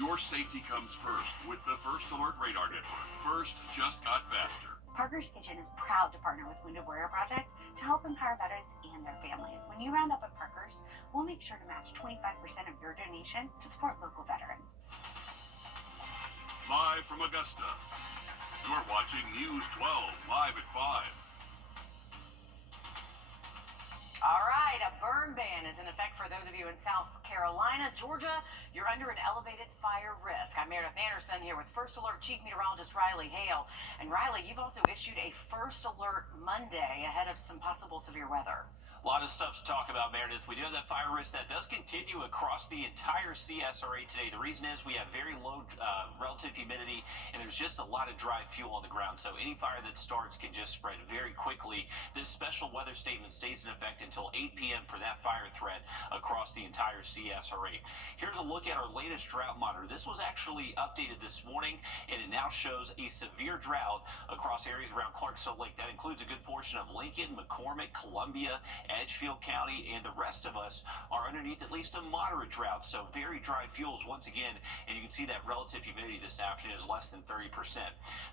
Your safety comes first with the First Alert Radar Network. First just got faster. Parker's Kitchen is proud to partner with Wrdw Project to help empower veterans and their families. When you round up at Parker's, we'll make sure to match 25% of your donation to support local veterans. Live from Augusta, you're watching News 12 live at 5. All right, a burn ban is in effect for those of you in South Carolina. Georgia, you're under an elevated fire risk. I'm Meredith Anderson here with First Alert Chief Meteorologist Riley Hale. And Riley, you've also issued a First Alert Monday ahead of some possible severe weather. A lot of stuff to talk about, Meredith. We do have that fire risk that does continue across the entire CSRA today. The reason is we have very low relative humidity, and there's just a lot of dry fuel on the ground. So any fire that starts can just spread very quickly. This special weather statement stays in effect until 8 p.m. for that fire threat across the entire CSRA. Here's a look at our latest drought monitor. This was actually updated this morning, and it now shows a severe drought across areas around Clarksville Lake. That includes a good portion of Lincoln, McCormick, Columbia, Edgefield County, and the rest of us are underneath at least a moderate drought. So very dry fuels once again, and you can see that relative humidity this afternoon is less than 30%.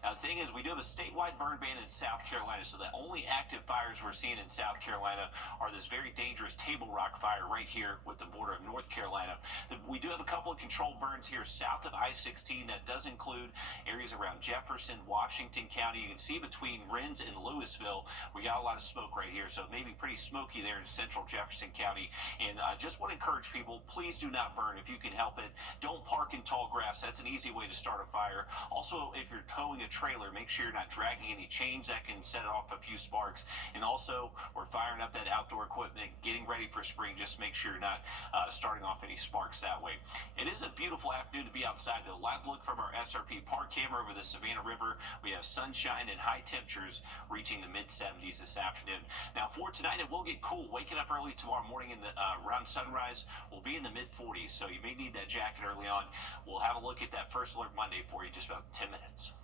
Now the thing is, we do have a statewide burn ban in South Carolina, so the only active fires we're seeing in South Carolina are this very dangerous Table Rock fire right here with the border of North Carolina. We do have a couple of controlled burns here south of I-16. That does include areas around Jefferson, Washington County. You can see between Rennes and Louisville, we got a lot of smoke right here, so maybe pretty smoky there in central Jefferson County. And I just want to encourage people, please do not burn if you can help it. Don't park in tall grass. That's an easy way to start a fire. Also, if you're towing a trailer, make sure you're not dragging any chains. That can set off a few sparks. And also, we're firing up that outdoor equipment, getting ready for spring. Just make sure you're not starting off any sparks that way. It is a beautiful afternoon to be outside, though. Live look from our SRP park camera over the Savannah River. We have sunshine and high temperatures reaching the mid-70s this afternoon. Now, for tonight, it will get cool. Waking up early tomorrow morning in the around sunrise, we'll be in the mid-40s, so you may need that jacket early on. We'll have a look at that First Alert Monday for you in just about 10 minutes.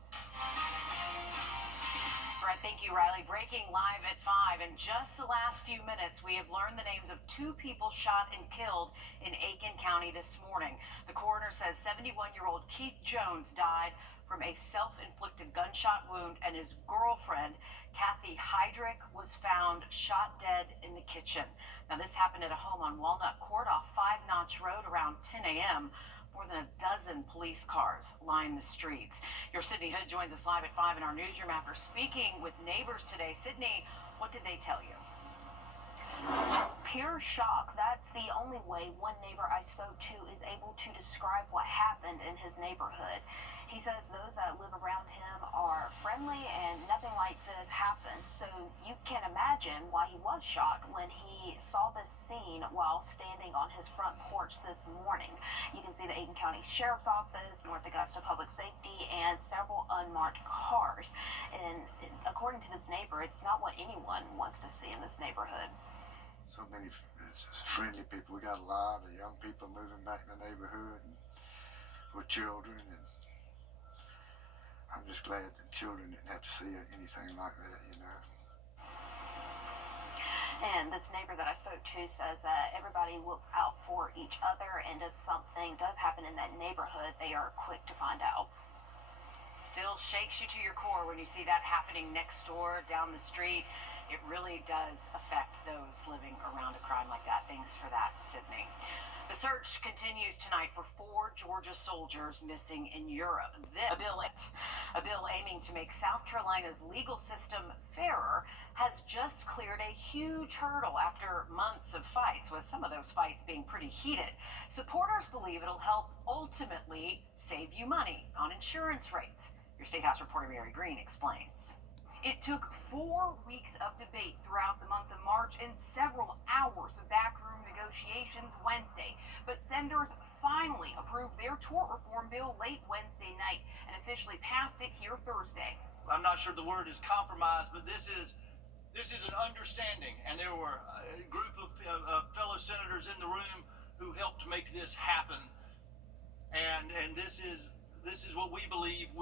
All right, thank you, Riley. Breaking live at 5. In just the last few minutes, we have learned the names of 2 people shot and killed in Aiken County this morning. The coroner says 71-year-old Keith Jones died from a self-inflicted gunshot wound, and his girlfriend, Kathy Heydrich, was found shot dead in the kitchen. Now, this happened at a home on Walnut Court off 5 Notch Road around 10 a.m. More than a dozen police cars line the streets. Your Sydney Hood joins us live at 5 in our newsroom after speaking with neighbors today. Sydney, what did they tell you? Pure shock. That's the only way one neighbor I spoke to is able to describe what happened in his neighborhood. He says those that live around him are friendly and nothing like this happened. So you can imagine why he was shocked when he saw this scene while standing on his front porch this morning. You can see the Aiken County Sheriff's Office, North Augusta Public Safety, and several unmarked cars. And according to this neighbor, it's not what anyone wants to see in this neighborhood. So many friendly people. We got a lot of young people moving back in the neighborhood and with children, and I'm just glad that children didn't have to see anything like that, you know. And this neighbor that I spoke to says that everybody looks out for each other, and if something does happen in that neighborhood, they are quick to find out. Still shakes you to your core when you see that happening next door, down the street. It really does affect those living around a crime like that. Thanks for that, Sydney. The search continues tonight for 4 Georgia soldiers missing in Europe. A bill aiming to make South Carolina's legal system fairer has just cleared a huge hurdle after months of fights, with some of those fights being pretty heated. Supporters believe it'll help ultimately save you money on insurance rates. Your State House reporter Mary Green explains. It took 4 weeks of debate throughout the month of March and several hours of backroom negotiations Wednesday. But senators finally approved their tort reform bill late Wednesday night and officially passed it here Thursday. I'm not sure the word is compromise, but this is an understanding, and there were a group of fellow senators in the room who helped make this happen. And this is what we believe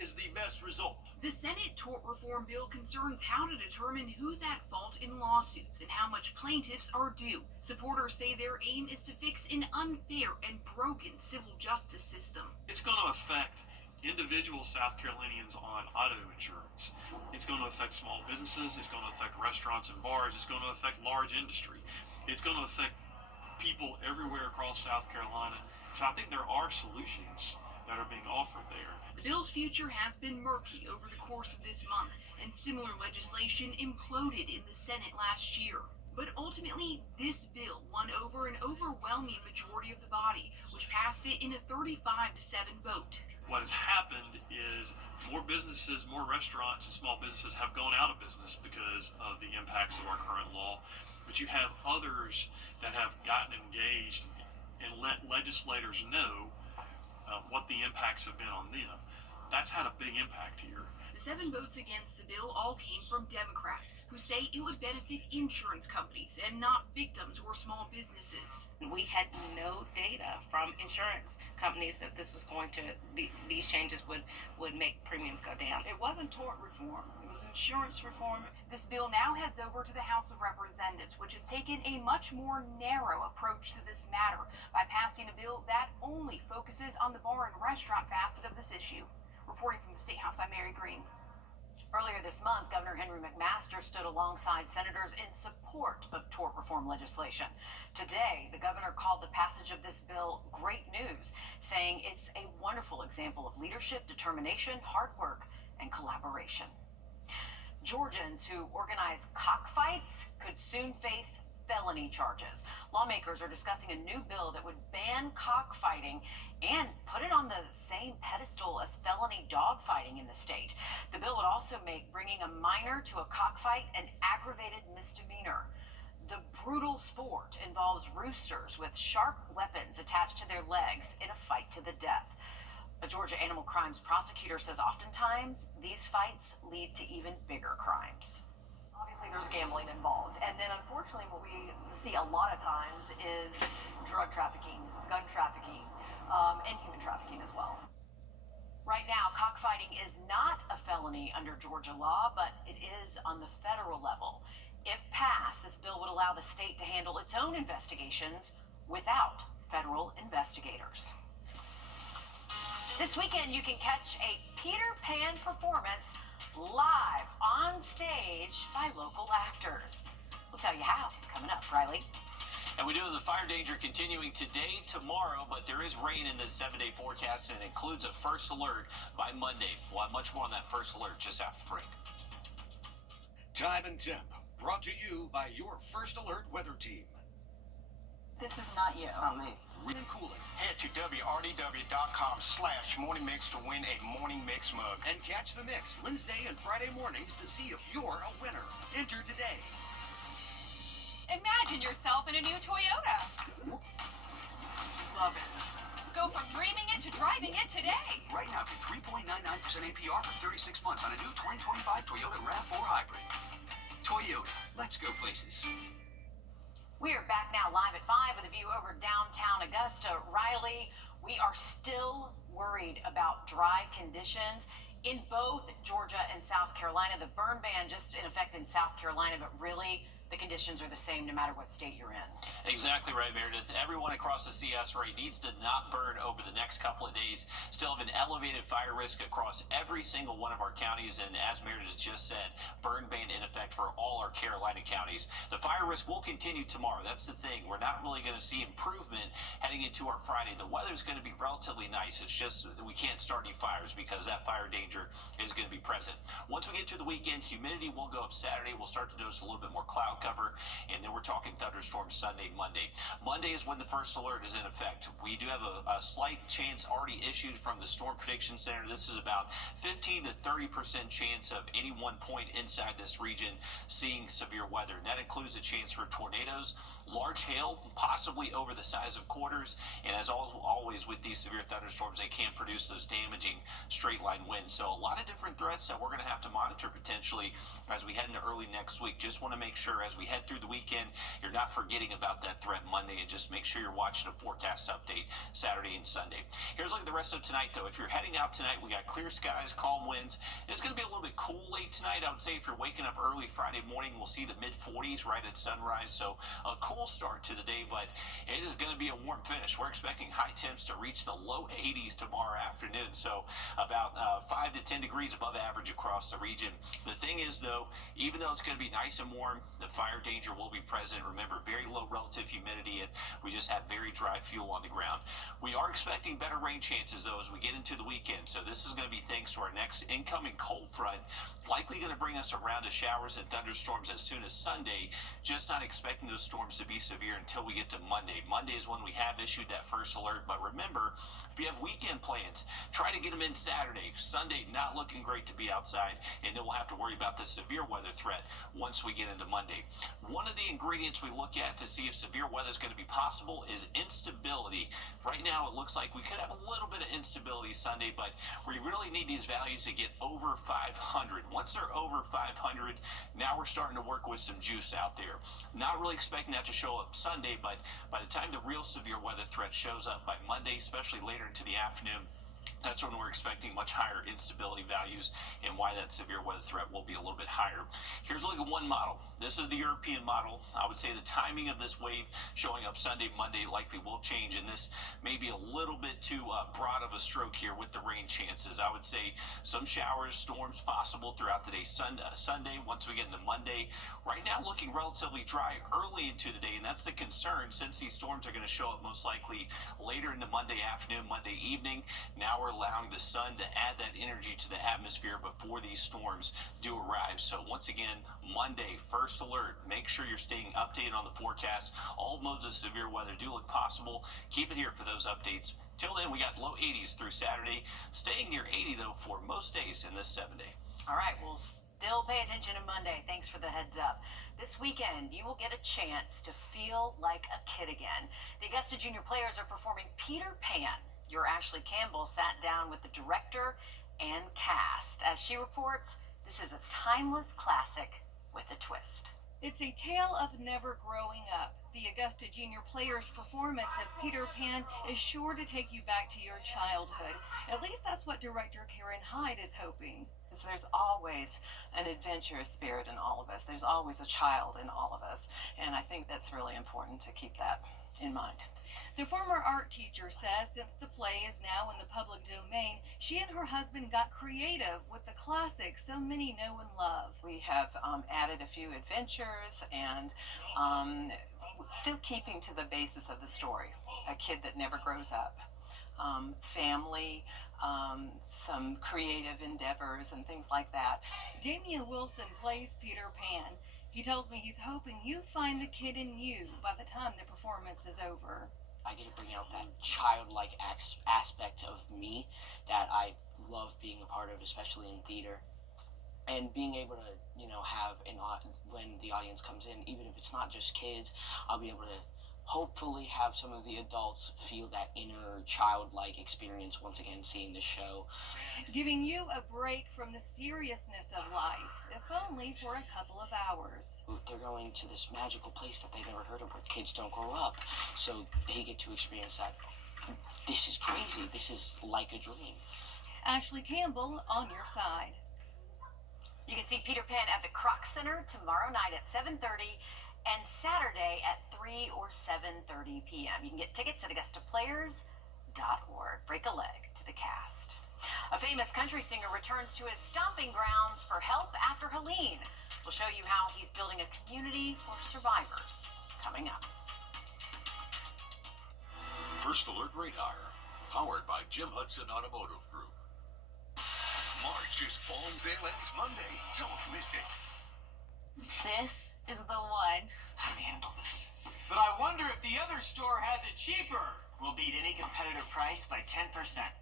is the best result. The Senate tort reform bill concerns how to determine who's at fault in lawsuits and how much plaintiffs are due. Supporters say their aim is to fix an unfair and broken civil justice system. It's going to affect individual South Carolinians on auto insurance. It's going to affect small businesses. It's going to affect restaurants and bars. It's going to affect large industry. It's going to affect people everywhere across South Carolina. So I think there are solutions that are being offered there. The bill's future has been murky over the course of this month, and similar legislation imploded in the Senate last year. But ultimately, this bill won over an overwhelming majority of the body, which passed it in a 35-7 vote. What has happened is more businesses, more restaurants and small businesses have gone out of business because of the impacts of our current law. But you have others that have gotten engaged and let legislators know what the impacts have been on them. That's had a big impact here. The 7 votes against the bill all came from Democrats, who say it would benefit insurance companies and not victims or small businesses. We had no data from insurance companies that this was going to, these changes would make premiums go down. It wasn't tort reform, it was insurance reform. This bill now heads over to the House of Representatives, which has taken a much more narrow approach to this matter by passing a bill that only focuses on the bar and restaurant facet of this issue. Reporting from the State House, I'm Mary Green. Earlier this month, Governor Henry McMaster stood alongside senators in support of tort reform legislation. Today, the governor called the passage of this bill great news, saying it's a wonderful example of leadership, determination, hard work, and collaboration. Georgians who organize cockfights could soon face felony charges. Lawmakers are discussing a new bill that would ban cockfighting and put it on the same pedestal as felony dogfighting in the state. The bill would also make bringing a minor to a cockfight an aggravated misdemeanor. The brutal sport involves roosters with sharp weapons attached to their legs in a fight to the death. A Georgia animal crimes prosecutor says oftentimes these fights lead to even bigger crimes. Obviously, there's gambling involved. And then, unfortunately, what we see a lot of times is drug trafficking, gun trafficking, and human trafficking as well. Right now, cockfighting is not a felony under Georgia law, but it is on the federal level. If passed, this bill would allow the state to handle its own investigations without federal investigators. This weekend, you can catch a Peter Pan performance live on stage by local actors. We'll tell you how coming up, Riley. And we do have the fire danger continuing today, tomorrow, but there is rain in this 7-day forecast, and it includes a first alert by Monday. We'll have much more on that first alert just after the break. Time and Temp, brought to you by your First Alert weather team. This is not you. It's not me. And cooling. Head to WRDW.com/morning mix to win a morning mix mug. And catch the mix Wednesday and Friday mornings to see if you're a winner. Enter today. Imagine yourself in a new Toyota. Love it. Go from dreaming it to driving it today. Right now, get 3.99% APR for 36 months on a new 2025 Toyota RAV4 Hybrid. Toyota, let's go places. We are back now live at 5 with a view over downtown Augusta. Riley, we are still worried about dry conditions in both Georgia and South Carolina. The burn ban just in effect in South Carolina, but really the conditions are the same no matter what state you're in. Exactly right, Meredith. Everyone across the CSRA needs to not burn over the next couple of days. Still have an elevated fire risk across every single one of our counties, and as Meredith just said, burn ban in effect for all our Carolina counties. The fire risk will continue tomorrow. That's the thing. We're not really going to see improvement heading into our Friday. The weather's going to be relatively nice. It's just we can't start any fires because that fire danger is going to be present. Once we get to the weekend, humidity will go up Saturday. We'll start to notice a little bit more cloud cover, and then we're talking thunderstorms Sunday, Monday. Monday is when the first alert is in effect. We do have a slight chance already issued from the Storm Prediction Center. This is about 15 to 30% chance of any one point inside this region seeing severe weather. And that includes a chance for tornadoes, large hail, possibly over the size of quarters. And as always with these severe thunderstorms, they can produce those damaging straight line winds. So a lot of different threats that we're going to have to monitor potentially as we head into early next week. Just want to make sure as we head through the weekend, you're not forgetting about that threat Monday, and just make sure you're watching a forecast update Saturday and Sunday. Here's a look at the rest of tonight, though. If you're heading out tonight, we got clear skies, calm winds. It's going to be a little bit cool late tonight. I would say if you're waking up early Friday morning, we'll see the mid-40s right at sunrise. So a cool start to the day, but it is going to be a warm finish. We're expecting high temps to reach the low 80s tomorrow afternoon. So about 5 to 10 degrees above average across the region. The thing is, though, even though it's going to be nice and warm, the fire danger will be present. Remember, very low relative humidity, and we just have very dry fuel on the ground. We are expecting better rain chances, though, as we get into the weekend. So this is going to be thanks to our next incoming cold front, likely going to bring us a round of showers and thunderstorms as soon as Sunday. Just not expecting those storms to be severe until we get to Monday. Monday is when we have issued that first alert. But remember, if you have weekend plans, try to get them in Saturday. Sunday, not looking great to be outside, and then we'll have to worry about the severe weather threat once we get into Monday. One of the ingredients we look at to see if severe weather is going to be possible is instability. Right now, it looks like we could have a little bit of instability Sunday, but we really need these values to get over 500. Once they're over 500, now we're starting to work with some juice out there. Not really expecting that to show up Sunday, but by the time the real severe weather threat shows up by Monday, especially later into the afternoon, that's when we're expecting much higher instability values, and why that severe weather threat will be a little bit higher. Here's a look at one model. This is the European model. I would say the timing of this wave showing up Sunday, Monday likely will change, and this may be a little bit too broad of a stroke here with the rain chances. I would say some showers, storms possible throughout the day. Sunday, once we get into Monday, right now looking relatively dry early into the day, and that's the concern since these storms are going to show up most likely later into Monday afternoon, Monday evening. Now we're allowing the sun to add that energy to the atmosphere before these storms do arrive. So once again, Monday, first alert. Make sure you're staying updated on the forecast. All modes of severe weather do look possible. Keep it here for those updates. Till then, we got low 80s through Saturday, staying near 80 though for most days in this 7-day. All right, we'll still pay attention to Monday. Thanks for the heads up. This weekend, you will get a chance to feel like a kid again. The Augusta Junior players are performing Peter Pan. Your Ashley Campbell sat down with the director and cast. As she reports, this is a timeless classic with a twist. It's a tale of never growing up. The Augusta Junior players' performance of Peter Pan is sure to take you back to your childhood. At least that's what director Karen Hyde is hoping. There's always an adventurous spirit in all of us. There's always a child in all of us. And I think that's really important to keep that in mind. The former art teacher says since the play is now in the public domain, she and her husband got creative with the classics so many know and love. We have added a few adventures and still keeping to the basis of the story. A kid that never grows up. Family, some creative endeavors and things like that. Damian Wilson plays Peter Pan. He tells me he's hoping you find the kid in you by the time the performance is over. I get to bring out that childlike aspect of me that I love being a part of, especially in theater. And being able to, have when the audience comes in, even if it's not just kids, I'll be able to hopefully have some of the adults feel that inner childlike experience once again seeing the show. Giving you a break from the seriousness of life, if only for a couple of hours. They're going to this magical place that they've never heard of where kids don't grow up, so they get to experience that. This is crazy. This is like a dream. Ashley Campbell on your side. You can see Peter Pan at the Kroc Center tomorrow night at 7:30 and Saturday at 3 or 7:30 p.m. You can get tickets at AugustaPlayers.org. Break a leg to the cast. A famous country singer returns to his stomping grounds for help after Helene. We'll show you how he's building a community for survivors coming up. First Alert Radar, powered by Jim Hudson Automotive Group. March is Palm Sale ends Monday. Don't miss it. This is the one. How do we handle this? But I wonder if the other store has it cheaper. We'll beat any competitive price by 10%.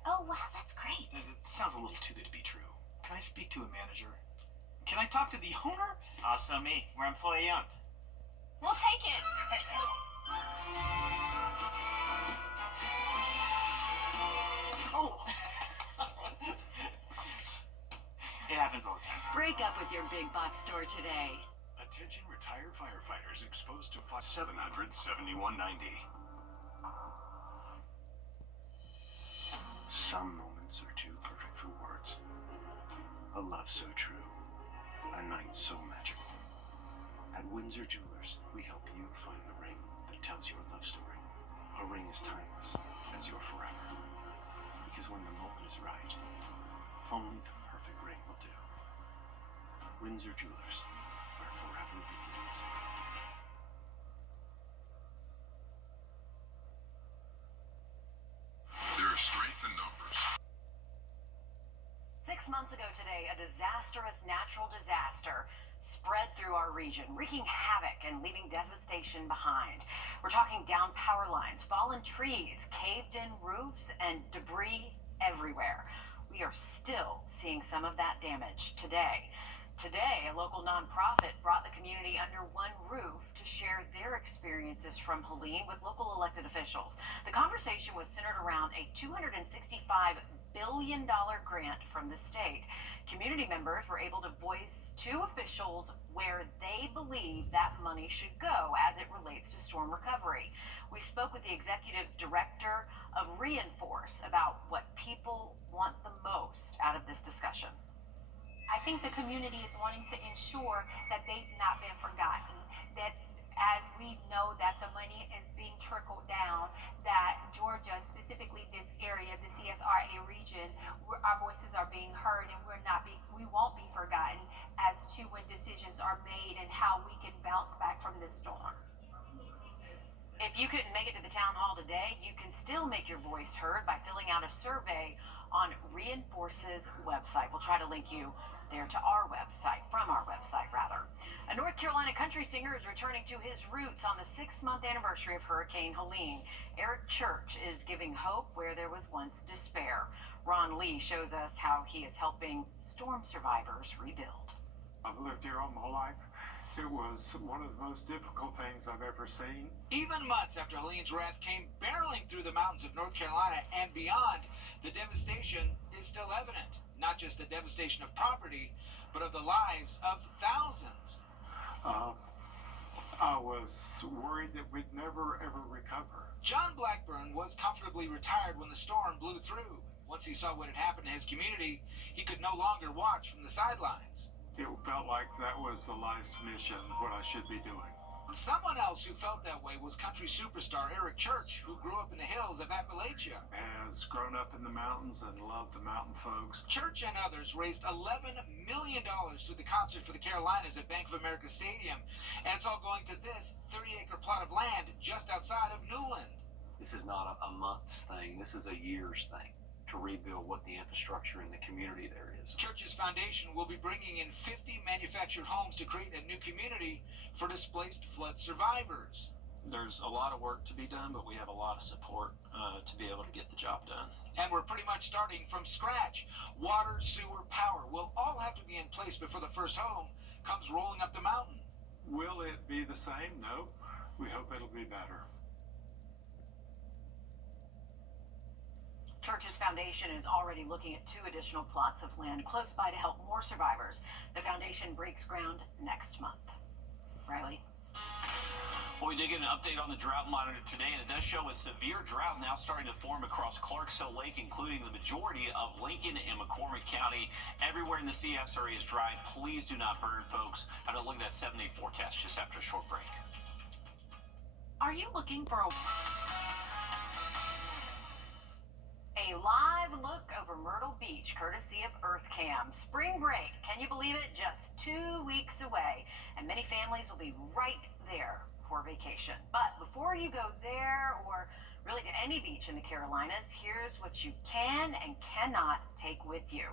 Oh, wow, that's great. It sounds a little too good to be true. Can I speak to a manager? Can I talk to the owner? Also me. We're employee owned. We'll take it. Oh. It happens all the time. Break up with your big box store today. Attention retired firefighters exposed to $771.90. Some moments are too perfect for words. A love so true. A night so magical. At Windsor Jewelers, we help you find the ring that tells your love story. A ring as timeless as your forever. Because when the moment is right, only the perfect ring will do. Windsor Jewelers, where forever begins. There is strength in numbers. 6 months ago today, a disastrous natural disaster spread through our region, wreaking havoc and leaving devastation behind. We're talking down power lines, fallen trees, caved-in roofs, and debris everywhere. We are still seeing some of that damage today. Today, a local nonprofit brought the community under one roof to share their experiences from Helene with local elected officials. The conversation was centered around a $265 billion grant from the state. Community members were able to voice to officials where they believe that money should go as it relates to storm recovery. We spoke with the executive director of Reinforce about what people want the most out of this discussion. I think the community is wanting to ensure that they've not been forgotten, that as we know that the money is being trickled down, that Georgia, specifically this area, the CSRA region, our voices are being heard and we won't be forgotten as to when decisions are made and how we can bounce back from this storm. If you couldn't make it to the town hall today, you can still make your voice heard by filling out a survey on Reinforce's website. We'll try to link you there to our website, from our website rather. A North Carolina country singer is returning to his roots on the 6-month anniversary of Hurricane Helene. Eric Church is giving hope where there was once despair. Ron Lee shows us how he is helping storm survivors rebuild. I've lived here all my life. It was one of the most difficult things I've ever seen. Even months after Helene's wrath came barreling through the mountains of North Carolina and beyond, the devastation is still evident. Not just the devastation of property, but of the lives of thousands. I was worried that we'd never ever recover. John Blackburn was comfortably retired when the storm blew through. Once he saw what had happened to his community, he could no longer watch from the sidelines. It felt like that was the life's mission, what I should be doing. Someone else who felt that way was country superstar Eric Church, who grew up in the hills of Appalachia. Has grown up in the mountains and loved the mountain folks. Church and others raised $11 million through the concert for the Carolinas at Bank of America Stadium. And it's all going to this 30-acre plot of land just outside of Newland. This is not a month's thing. This is a year's thing to rebuild what the infrastructure in the community there is. Church's foundation will be bringing in 50 manufactured homes to create a new community for displaced flood survivors. There's a lot of work to be done, but we have a lot of support to be able to get the job done. And we're pretty much starting from scratch. Water, sewer, power will all have to be in place before the first home comes rolling up the mountain. Will it be the same? No. We hope it'll be better. Church's foundation is already looking at 2 additional plots of land close by to help more survivors. The foundation breaks ground next month. Riley? Well, we did get an update on the drought monitor today, and it does show a severe drought now starting to form across Clarksville Lake, including the majority of Lincoln and McCormick County. Everywhere in the CS area is dry. Please do not burn, folks. I'm going to look at that 7-day forecast just after a short break. Are you looking for a live look over Myrtle Beach, courtesy of EarthCam. Spring break, can you believe it? Just 2 weeks away, and many families will be right there for vacation. But before you go there, or really to any beach in the Carolinas, here's what you can and cannot take with you.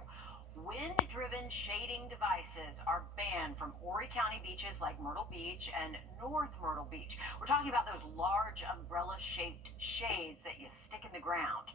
Wind-driven shading devices are banned from Horry County beaches like Myrtle Beach and North Myrtle Beach. We're talking about those large umbrella-shaped shades that you stick in the ground.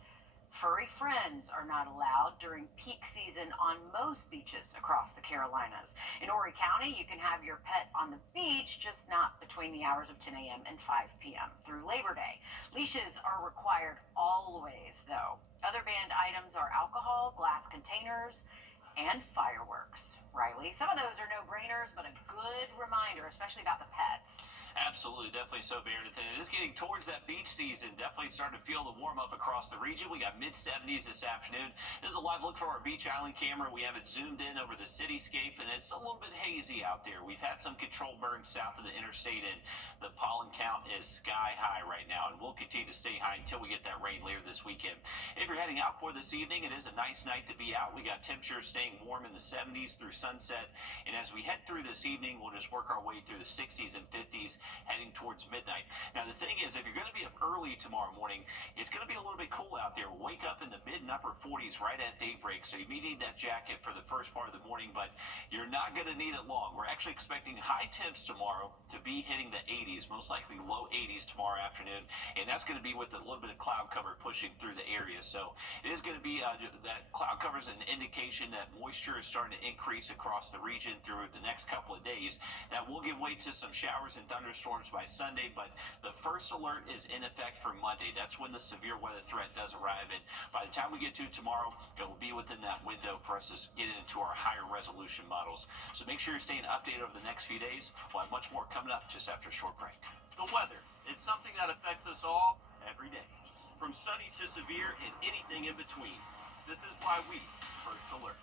Furry friends are not allowed during peak season on most beaches across the Carolinas. In Horry County, you can have your pet on the beach, just not between the hours of 10 a.m. and 5 p.m. through Labor Day. Leashes are required always, though. Other banned items are alcohol, glass containers, and fireworks. Riley, some of those are no-brainers, but a good reminder, especially about the pets. Absolutely, definitely so, Meredith. And it is getting towards that beach season. Definitely starting to feel the warm up across the region. We got mid-70s this afternoon. This is a live look from our Beach Island camera. We have it zoomed in over the cityscape, and it's a little bit hazy out there. We've had some controlled burns south of the interstate, and the pollen count is sky high right now, and we'll continue to stay high until we get that rain later this weekend. If you're heading out for this evening, it is a nice night to be out. We got temperatures staying warm in the 70s through sunset, and as we head through this evening, we'll just work our way through the 60s and 50s. Heading towards midnight. Now, the thing is, if you're going to be up early tomorrow morning, it's going to be a little bit cool out there. Wake up in the mid and upper 40s right at daybreak, so you may need that jacket for the first part of the morning, but you're not going to need it long. We're actually expecting high temps tomorrow to be hitting the 80s, most likely low 80s tomorrow afternoon, and that's going to be with a little bit of cloud cover pushing through the area. So it is going to be that cloud cover is an indication that moisture is starting to increase across the region through the next couple of days. That will give way to some showers and thunderstorms by Sunday, but the first alert is in effect for Monday. That's when the severe weather threat does arrive, and by the time we get to tomorrow, it will be within that window for us to get into our higher resolution models. So make sure you're staying updated over the next few days. We'll have much more coming up just after a short break. The weather, it's something that affects us all every day, from sunny to severe and anything in between. This is why we First Alert.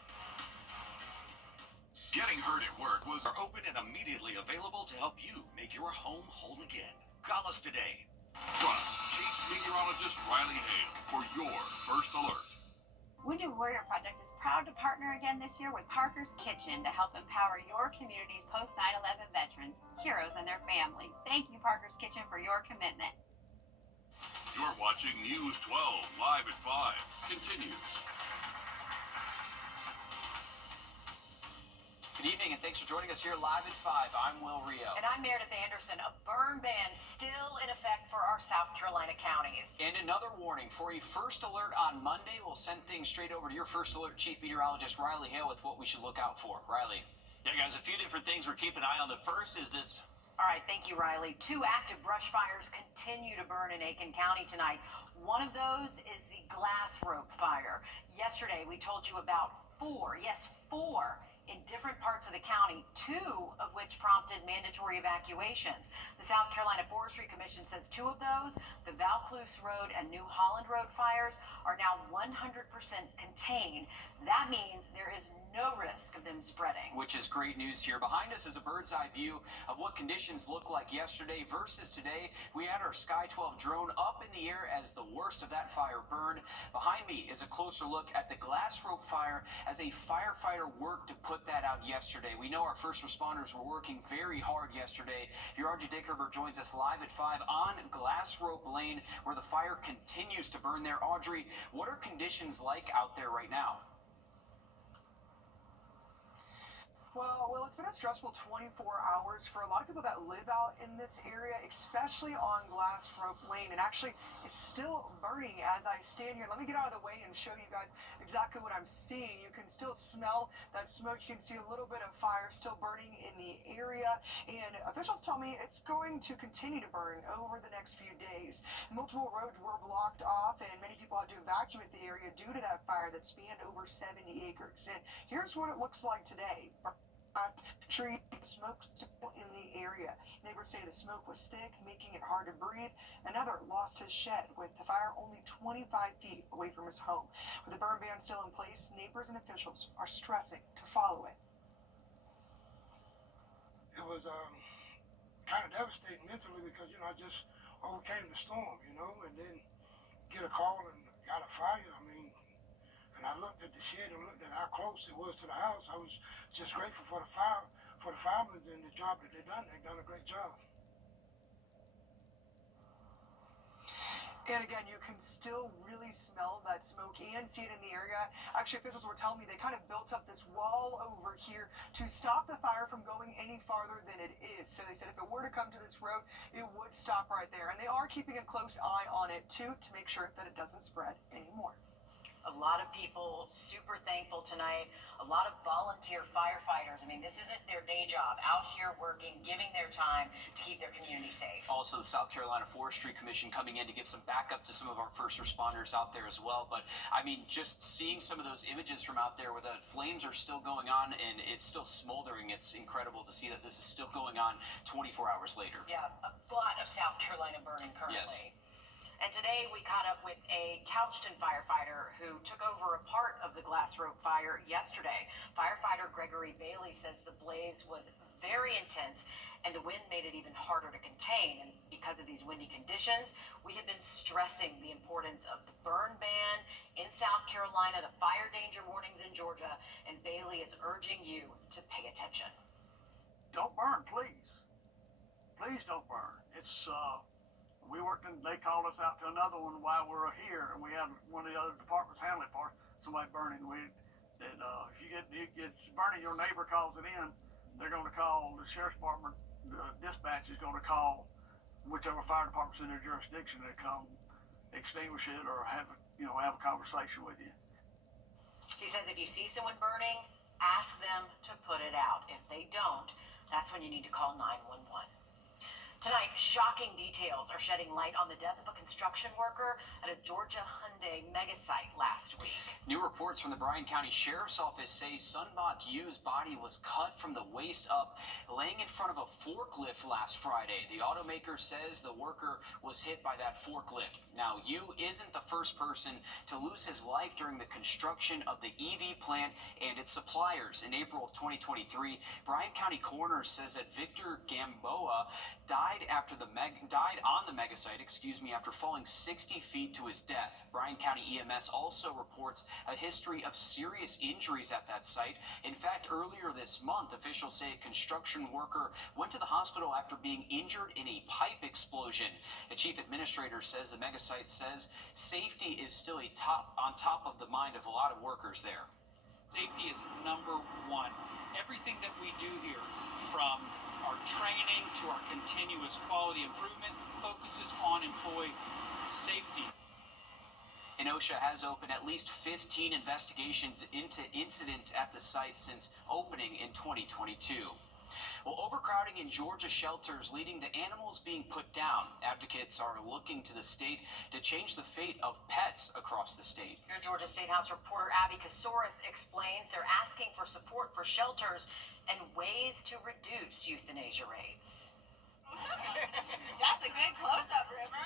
Getting Hurt at Work was open and immediately available to help you make your home whole again. Call us today. Trust Chief Meteorologist Riley Hale for your First Alert. Wounded Warrior Project is proud to partner again this year with Parker's Kitchen to help empower your community's post 9/11 veterans, heroes, and their families. Thank you, Parker's Kitchen, for your commitment. You're watching News 12 live at 5. Continues. Good evening, and thanks for joining us here live at 5. I'm Will Rio. And I'm Meredith Anderson. A burn ban still in effect for our South Carolina counties. And another warning for a First Alert on Monday. We'll send things straight over to your First Alert Chief Meteorologist Riley Hale with what we should look out for. Riley. Yeah, guys, a few different things we're keeping an eye on. The first is this. All right, thank you, Riley. 2 active brush fires continue to burn in Aiken County tonight. One of those is the Glass Rope Fire. Yesterday, we told you about 4 in different parts of the county, 2 of which prompted mandatory evacuations. The South Carolina Forestry Commission says 2 of those, the Vaucluse Road and New Holland Road fires, are now 100% contained. That means there is no risk of them spreading. Which is great news here. Behind us is a bird's eye view of what conditions look like yesterday versus today. We had our Sky 12 drone up in the air as the worst of that fire burned. Behind me is a closer look at the Glass Rope Fire as a firefighter worked to put that out yesterday. We know our first responders were working very hard yesterday. Your Audrey Dickerberg joins us live at 5 on Glass Rope Lane, where the fire continues to burn there. Audrey, what are conditions like out there right now? Well, it's been a stressful 24 hours for a lot of people that live out in this area, especially on Glass Rope Lane. And actually, it's still burning as I stand here. Let me get out of the way and show you guys exactly what I'm seeing. You can still smell that smoke. You can see a little bit of fire still burning in the area. And officials tell me it's going to continue to burn over the next few days. Multiple roads were blocked off, and many people had to evacuate the area due to that fire that spanned over 70 acres. And here's what it looks like today. Tree smoke still in the area. Neighbors say the smoke was thick, making it hard to breathe. Another lost his shed with the fire only 25 feet away from his home. With the burn ban still in place, neighbors and officials are stressing to follow it. It was kind of devastating mentally because, I just overcame the storm, and then get a call and got a fire. And I looked at the shed and looked at how close it was to the house. I was just grateful for the firemen and the job that they've done. They've done a great job. And again, you can still really smell that smoke and see it in the area. Actually, officials were telling me they kind of built up this wall over here to stop the fire from going any farther than it is. So they said if it were to come to this road, it would stop right there. And they are keeping a close eye on it, too, to make sure that it doesn't spread anymore. A lot of people super thankful tonight. A lot of volunteer firefighters. I mean, this isn't their day job. Out here working, giving their time to keep their community safe. Also, the South Carolina Forestry Commission coming in to give some backup to some of our first responders out there as well. But I mean, just seeing some of those images from out there where the flames are still going on and it's still smoldering, it's incredible to see that this is still going on 24 hours later. Yeah, a lot of South Carolina burning currently. Yes. And today we caught up with a Couchton firefighter who took over a part of the glass rope fire yesterday. Firefighter Gregory Bailey says the blaze was very intense and the wind made it even harder to contain. And because of these windy conditions, we have been stressing the importance of the burn ban in South Carolina, the fire danger warnings in Georgia, and Bailey is urging you to pay attention. Don't burn, please. Please don't burn. It's, we worked in, they called us out to another one while we were here, and we had one of the other departments handle it for us. Somebody burning. If you get burning, your neighbor calls it in, they're going to call the sheriff's department. The dispatch is going to call whichever fire department's in their jurisdiction to come extinguish it or have a conversation with you. He says if you see someone burning, ask them to put it out. If they don't, that's when you need to call 911. Tonight, shocking details are shedding light on the death of a construction worker at a Georgia Hyundai mega site last week. New reports from the Bryan County Sheriff's Office say Sunbach Yu's body was cut from the waist up, laying in front of a forklift last Friday. The automaker says the worker was hit by that forklift. Now, Yu isn't the first person to lose his life during the construction of the EV plant and its suppliers. In April of 2023, Bryan County Coroner says that Victor Gamboa died on the mega site, after falling 60 feet to his death. Bryan County EMS also reports a history of serious injuries at that site. In fact, earlier this month, officials say a construction worker went to the hospital after being injured in a pipe explosion. The chief administrator says the mega site says safety is still on top of the mind of a lot of workers there. Safety is number one. Everything that we do here, from our training to our continuous quality improvement, focuses on employee safety. And OSHA has opened at least 15 investigations into incidents at the site since opening in 2022. Well, overcrowding in Georgia shelters leading to animals being put down. Advocates are looking to the state to change the fate of pets across the state. Your Georgia State House reporter Abby Kasouris explains they're asking for support for shelters and ways to reduce euthanasia rates. That's a good close-up, River.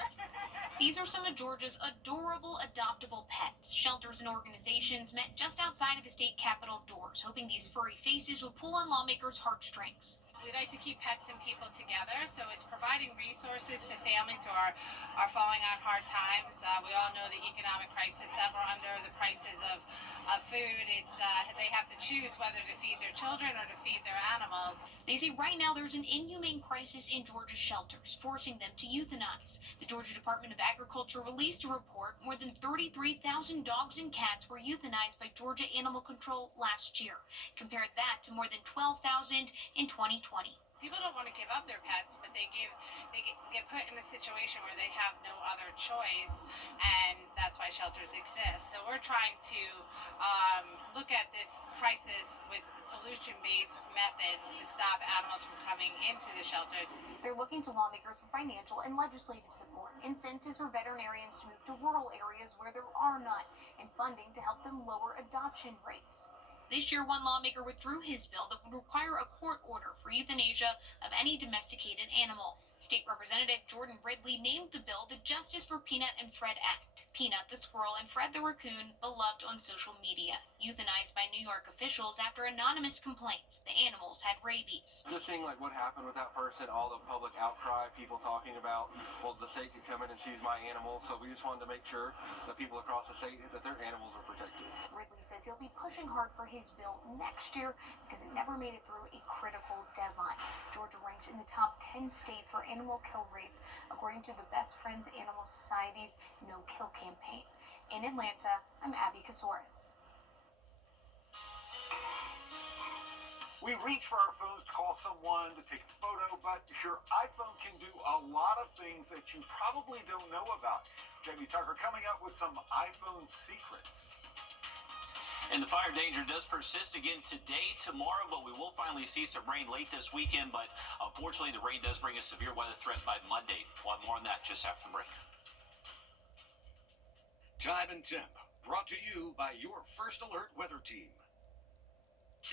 These are some of Georgia's adorable adoptable pets. Shelters and organizations met just outside of the state capitol doors, hoping these furry faces would pull on lawmakers' heartstrings. We like to keep pets and people together, so it's providing resources to families who are falling on hard times. We all know the economic crisis that we're under, the prices of food. They have to choose whether to feed their children or to feed their animals. They say right now there's an inhumane crisis in Georgia shelters, forcing them to euthanize. The Georgia Department of Agriculture released a report. More than 33,000 dogs and cats were euthanized by Georgia Animal Control last year. Compare that to more than 12,000 in 2020. People don't want to give up their pets, but they get put in a situation where they have no other choice, and that's why shelters exist. So we're trying to look at this crisis with solution-based methods to stop animals from coming into the shelters. They're looking to lawmakers for financial and legislative support, incentives for veterinarians to move to rural areas where there are none, and funding to help them lower adoption rates. This year, one lawmaker withdrew his bill that would require a court order for euthanasia of any domesticated animal. State Representative Jordan Ridley named the bill the Justice for Peanut and Fred Act. Peanut the squirrel and Fred the raccoon, beloved on social media, euthanized by New York officials after anonymous complaints the animals had rabies. Just seeing like what happened with that person, all the public outcry, people talking about, well, the state could come in and seize my animals, so we just wanted to make sure that people across the state that their animals are protected. Ridley says he'll be pushing hard for his bill next year because it never made it through a critical deadline. Georgia ranks in the top 10 states for animal kill rates, according to the Best Friends Animal Society's No Kill campaign. In Atlanta, I'm Abby Kasouris. We reach for our phones to call someone, to take a photo, but your iPhone can do a lot of things that you probably don't know about. Jamie Tucker coming up with some iPhone secrets. And the fire danger does persist again today, tomorrow, but we will finally see some rain late this weekend. But unfortunately, the rain does bring a severe weather threat by Monday. We'll have more on that just after the break. Time and temp, brought to you by your First Alert weather team.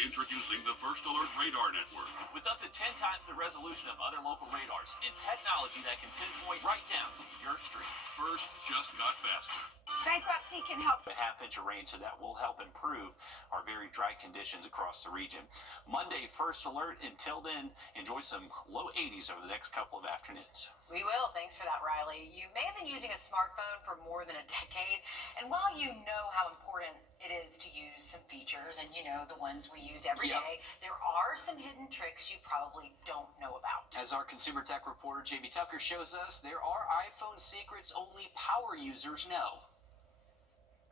Introducing the First Alert Radar Network. With up to 10 times the resolution of other local radars and technology that can pinpoint right down to your street. First just got faster. Bankruptcy can help. A half-inch of rain, so that will help improve our very dry conditions across the region. Monday, First Alert. Until then, enjoy some low 80s over the next couple of afternoons. We will. Thanks for that, Riley. You may have been using a smartphone for more than a decade, and while you know how important it is to use some features, and you know the ones we use every day, there are some hidden tricks you probably don't know about. As our consumer tech reporter Jamie Tucker shows us, there are iPhone secrets only power users know.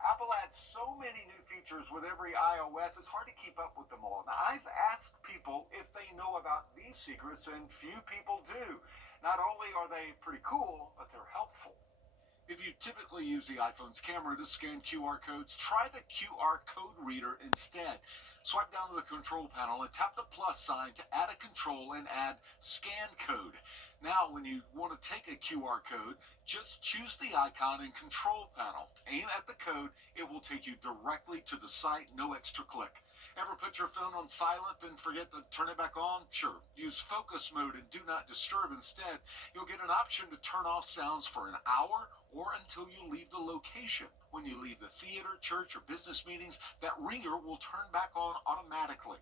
Apple adds so many new features with every iOS, it's hard to keep up with them all. Now, I've asked people if they know about these secrets, and few people do. Not only are they pretty cool, but they're helpful. If you typically use the iPhone's camera to scan QR codes, try the QR code reader instead. Swipe down to the control panel and tap the plus sign to add a control and add scan code. Now, when you want to take a QR code, just choose the icon in control panel. Aim at the code, it will take you directly to the site, no extra click. Ever put your phone on silent and forget to turn it back on? Sure. Use focus mode and do not disturb instead. You'll get an option to turn off sounds for an hour or until you leave the location. When you leave the theater, church, or business meetings, that ringer will turn back on automatically.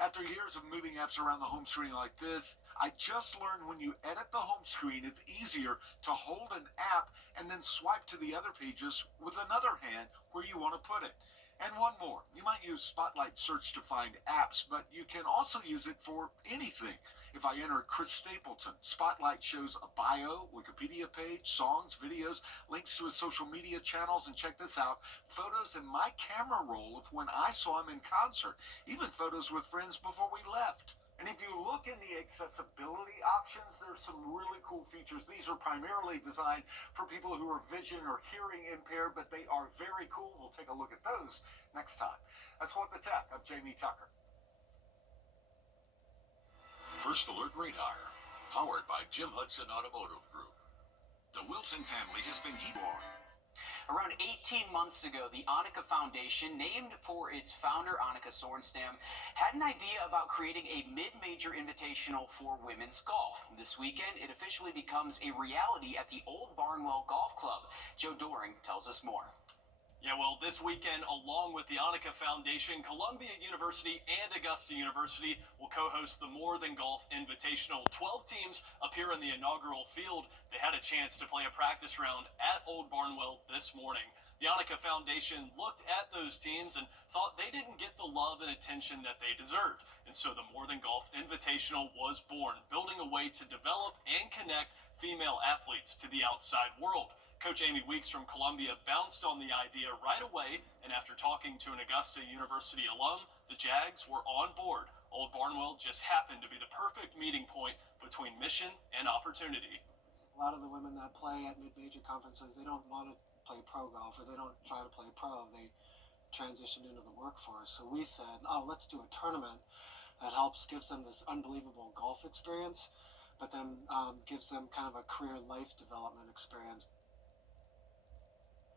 After years of moving apps around the home screen like this, I just learned when you edit the home screen, it's easier to hold an app and then swipe to the other pages with another hand where you want to put it. And one more, you might use Spotlight Search to find apps, but you can also use it for anything. If I enter Chris Stapleton, Spotlight shows a bio, Wikipedia page, songs, videos, links to his social media channels, and check this out, photos in my camera roll of when I saw him in concert, even photos with friends before we left. And if you look in the accessibility options, there's some really cool features. These are primarily designed for people who are vision or hearing impaired, but they are very cool. We'll take a look at those next time. That's What the Tech. I'm Jamie Tucker. First Alert Radar, powered by Jim Hudson Automotive Group. The Wilson family has been Around 18 months ago, the Annika Foundation, named for its founder, Annika Sorenstam, had an idea about creating a mid-major invitational for women's golf. This weekend, it officially becomes a reality at the Old Barnwell Golf Club. Joe Doring tells us more. Yeah, well, this weekend, along with the Annika Foundation, Columbia University and Augusta University will co-host the More Than Golf Invitational. 12 teams appear in the inaugural field. They had a chance to play a practice round at Old Barnwell this morning. The Annika Foundation looked at those teams and thought they didn't get the love and attention that they deserved. And so the More Than Golf Invitational was born, building a way to develop and connect female athletes to the outside world. Coach Amy Weeks from Columbia bounced on the idea right away, and after talking to an Augusta University alum, the Jags were on board. Old Barnwell just happened to be the perfect meeting point between mission and opportunity. A lot of the women that play at mid-major conferences, they don't want to play pro golf, or they don't try to play pro. They transition into the workforce. So we said, oh, let's do a tournament that gives them this unbelievable golf experience, but then gives them kind of a career life development experience.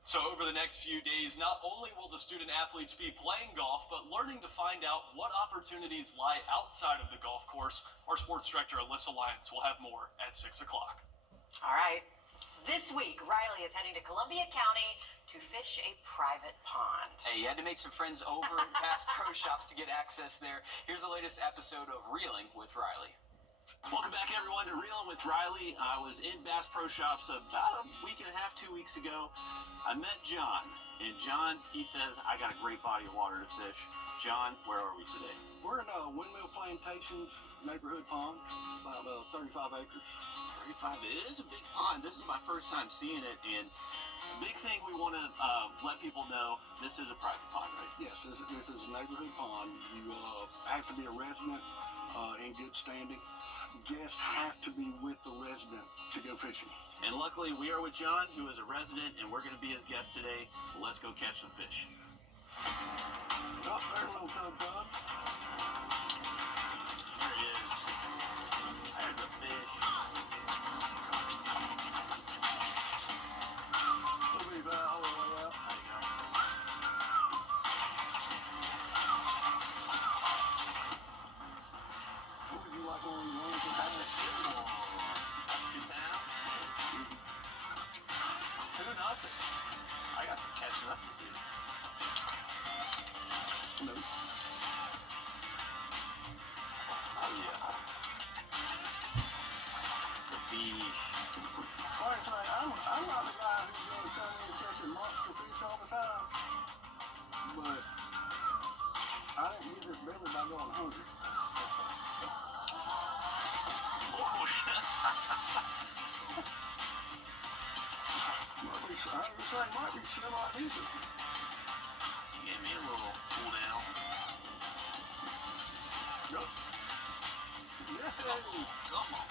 So over the next few days, not only will the student athletes be playing golf, but learning to find out what opportunities lie outside of the golf course. Our sports director, Alyssa Lyons, will have more at 6 o'clock. All right. This week, Riley is heading to Columbia County to fish a private pond. Hey, you had to make some friends over at Bass Pro Shops to get access there. Here's the latest episode of Reeling with Riley. Welcome back, everyone, to Reeling with Riley. I was in Bass Pro Shops about a week and a half, 2 weeks ago. I met John, and John, he says, I got a great body of water to fish. John, where are we today? We're in Windmill Plantations neighborhood pond, about 35 acres. 35, it is a big pond. This is my first time seeing it, and Big thing we want to let people know, this is a private pond, right? Yes, this is a neighborhood pond. You have to be a resident in good standing. Guests have to be with the resident to go fishing. And luckily, we are with John, who is a resident, and we're going to be his guest today. Let's go catch some fish. Oh, there, little tub. There he is. There's a fish. We'll be back all the way out. There you go. What would you like on these ones to have? 2 pounds. 2-0. I got some catching up to do. No. Oh yeah. The fish. Like I say, I'm not the guy who's going to come in catching monster fish all the time. But I didn't get this belly by going hungry. Might be semi-decent. Give me a little cool down. Nope. Yeah. Come on.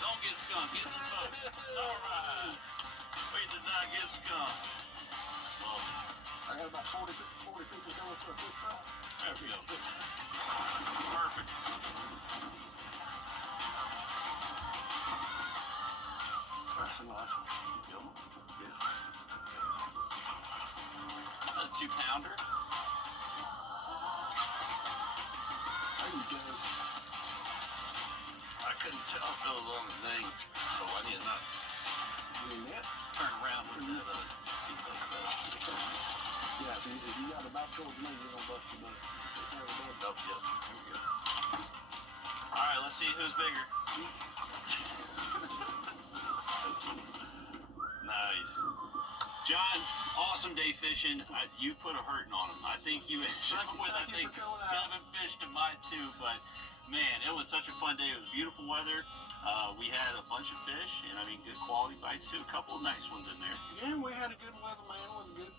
Don't get skunked. Get in the boat. All right. We did not get skunked. Well, I got about 40 people coming for a fish fry. There we go. Perfect. That's a nice one. Yeah. A 2-pounder. There you go. I couldn't tell if it was on the thing, so I did not turn around with that seatbelt. Yeah, if you got a back towards me, you're going to bust your butt. Nope, yep. Here we go. All right, let's see who's bigger. Nice. John, awesome day fishing. You put a hurting on him. I think you ended up with, 7 fish to my 2, but man, it was such a fun day. It was beautiful weather. We had a bunch of fish, and I mean, good quality bites too. A couple of nice ones in there. Yeah, we had a good weatherman with good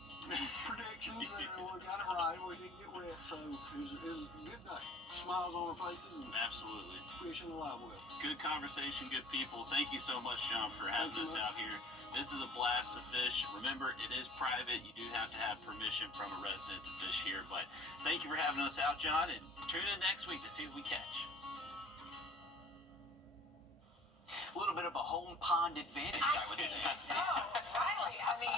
predictions, and we got it right. We didn't get wet, so it was a good day. Smiles on our faces, and Absolutely. fishing alive with. Good conversation, good people. Thank you so much, John, for having us out here. This is a blast to fish. Remember, it is private. You do have to have permission from a resident to fish here. But thank you for having us out, John, and tune in next week to see what we catch. A little bit of a home pond advantage, I would say. So, Riley, I mean,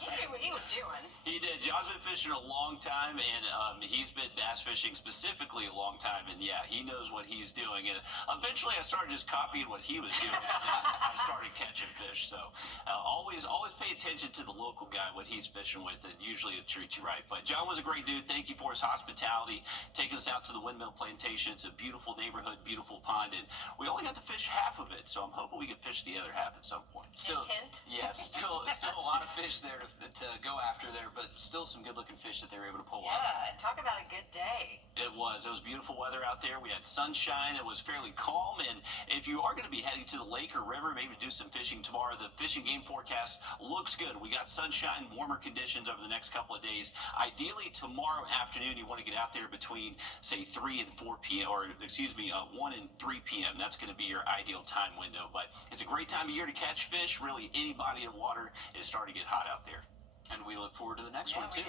he knew what he was doing. He did. John's been fishing a long time, and he's been bass fishing specifically a long time, and yeah, he knows what he's doing. And eventually I started just copying what he was doing, and I started catching fish. So always pay attention to the local guy, what he's fishing with, and usually it treats you right. But John was a great dude. Thank you for his hospitality, taking us out to the Windmill Plantation. It's a beautiful neighborhood, beautiful pond, and we only got to fish half of it, so I'm hoping we can fish the other half at some point. Still, yeah, still a lot of fish there to go after there, but still some good-looking fish that they were able to pull out. Yeah, talk about a good day. It was beautiful weather out there. We had sunshine. It was fairly calm, and if you are going to be heading to the lake or river, maybe do some fishing tomorrow, the fishing game forecast looks good. We got sunshine, warmer conditions over the next couple of days. Ideally, tomorrow afternoon, you want to get out there between, say, 3 and 4 p.m., or excuse me, 1 and 3 p.m. That's going to be your ideal time window, but it's a great time of year to catch fish. Really, any body of water is starting to get hot out there. And we look forward to the next one, too.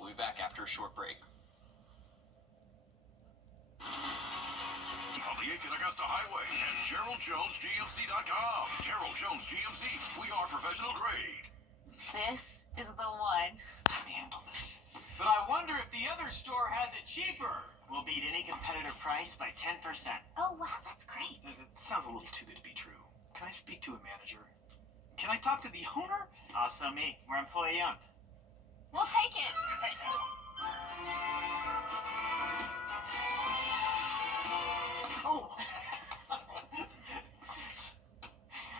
We'll be back after a short break. On the 8th and Augusta Highway at GeraldJonesGMC.com. Gerald Jones GMC. We are professional grade. This is the one. Let me handle this. But I wonder if the other store has it cheaper. We'll beat any competitive price by 10%. Oh, wow, that's great. It sounds a little too good to be true. Can I speak to a manager? Can I talk to the owner? Also me. We're employee owned. We'll take it. Oh.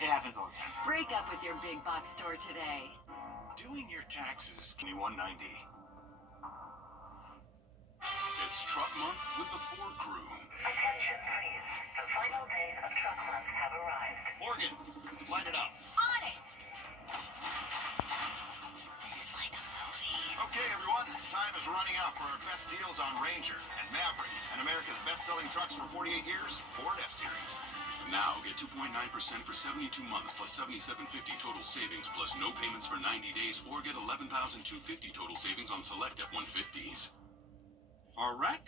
It happens all the time. Break up with your big box store today. Doing your taxes can be $190. It's Truck Month with the Ford Crew. Attention, please. The final days of Truck Month have arrived. Morgan, light it up. On it! is running out for our best deals on Ranger and Maverick and America's best-selling trucks for 48 years, Ford F-Series. Now get 2.9% for 72 months plus $77.50 total savings plus no payments for 90 days or get $11,250 total savings on select F-150s. Our rec